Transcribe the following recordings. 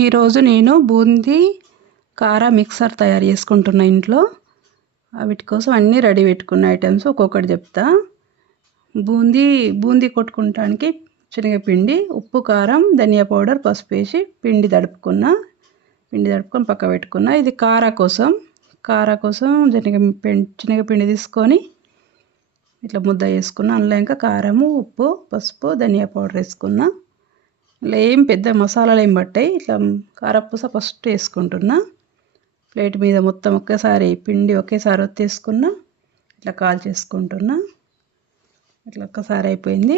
ఈరోజు నేను బూందీ కారా మిక్సర్ తయారు చేసుకుంటున్నా ఇంట్లో. వీటి కోసం అన్నీ రెడీ పెట్టుకున్న ఐటమ్స్ ఒక్కొక్కటి చెప్తా. బూందీ కొట్టుకుంటానికి శనగపిండి, ఉప్పు, కారం, ధనియా పౌడర్, పసుపు వేసి పిండి తడుపుకొని పక్క పెట్టుకున్నా. ఇది కారా కోసం శనగపిండి తీసుకొని ఇట్లా ముద్ద వేసుకున్నా. అందులో ఇంకా కారము, ఉప్పు, పసుపు, ధనియా పౌడర్ వేసుకున్నా. ఇలా ఏం పెద్ద మసాలాలు ఏం పట్టాయి. ఇట్లా కారపూస ఫస్ట్ వేసుకుంటున్నా. ప్లేట్ మీద మొత్తం పిండి ఒకేసారి ఒత్తేసుకున్నా. ఇట్లా కాల్ చేసుకుంటున్నా. ఇట్లా ఒక్కసారి అయిపోయింది.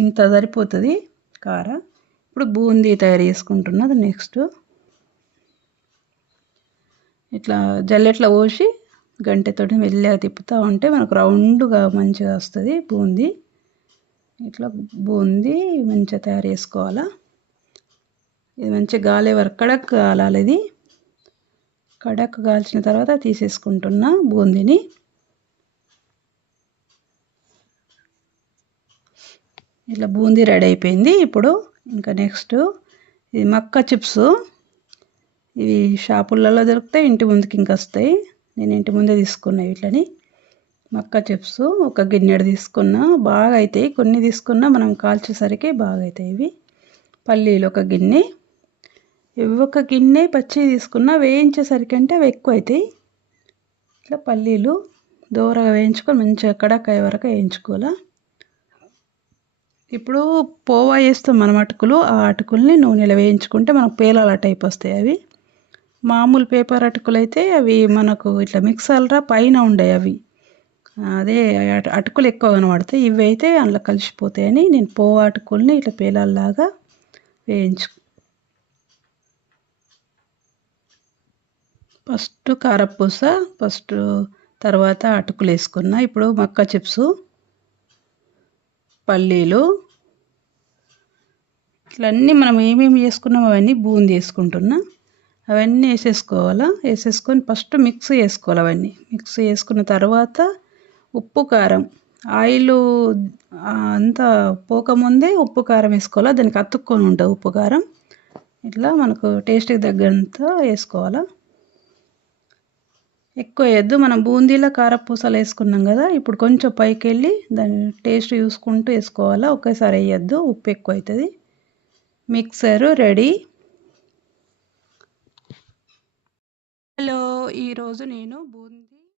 ఇంత సరిపోతుంది కార. ఇప్పుడు బూందీ తయారు చేసుకుంటున్నా. నెక్స్ట్ ఇట్లా జల్లెట్లో పోసి గంటెతోటి మెల్లగా తిప్పుతూ ఉంటే మనకు రౌండ్గా మంచిగా వస్తుంది బూందీ. ఇట్లా బూందీ మంచిగా తయారు చేసుకోవాలా. ఇది మంచిగా గాలే వరకు కడక్ కాలాలి. ఇది కడక్ కాల్చిన తర్వాత తీసేసుకుంటున్నా బూందీని. ఇట్లా బూందీ రెడీ అయిపోయింది. ఇప్పుడు ఇంకా నెక్స్ట్ ఇది మక్క చిప్స్. ఇవి షాపులలో దొరుకుతాయి, ఇంటి ముందుకి ఇంకా వస్తాయి. నేను ఇంటి ముందే తీసుకున్నా వీటిని. మక్క చిప్స్ ఒక గిన్నెడు తీసుకున్నా. బాగా అవుతాయి. కొన్ని తీసుకున్నా మనం కాల్చేసరికి బాగా అవుతాయి. ఇవి పల్లీలు ఒక గిన్నె. ఒక గిన్నె పచ్చి తీసుకున్నా. వేయించేసరికి అంటే అవి ఎక్కువ అవుతాయి. ఇట్లా పల్లీలు దూరగా వేయించుకొని మంచిగా కడక్ అయ్యే వరకు వేయించుకోవాలా. ఇప్పుడు పోవా వేస్తాం మనం అటుకులు. ఆ అటుకుల్ని నూనెలో వేయించుకుంటే మనకు పేలాల టైప్ వస్తాయి. అవి మామూలు పేపర్ అటుకులు అయితే అవి మనకు ఇట్లా మిక్సర్లో పైన ఉండే అవి అదే అటుకులు ఎక్కువ కనబడతాయి. ఇవి అయితే అందులో కలిసిపోతాయని నేను పోవా అటుకుల్ని ఇట్లా పేలాల్లాగా ఫస్ట్ కారపూస తర్వాత అటుకులు వేసుకున్నా. ఇప్పుడు మక్క చిప్స్, పల్లీలు ఇట్లా అన్నీ మనం ఏమేమి చేసుకున్నామో అవన్నీ బూందీ వేసుకుంటున్నా. అవన్నీ వేసేసుకొని ఫస్ట్ మిక్స్ చేసుకోవాలి. అవన్నీ మిక్స్ చేసుకున్న తర్వాత ఉప్పు, కారం, ఆయిల్ అంతా పోకముందే ఉప్పు, కారం వేసుకోవాలా. దానికి అతుక్కొని ఉంటుంది ఉప్పు, కారం. ఇట్లా మనకు టేస్ట్కి తగ్గంత వేసుకోవాలా. ఎక్కువ వేయద్దు. మనం బూందీలో కారపూసలు వేసుకున్నాం కదా. ఇప్పుడు కొంచెం పైకి వెళ్ళి దాని టేస్ట్ చూసుకుంటూ వేసుకోవాలా. ఒకేసారి వేయద్దు, ఉప్పు ఎక్కువ అవుతుంది. Mixer ready. ఈరోజు నేను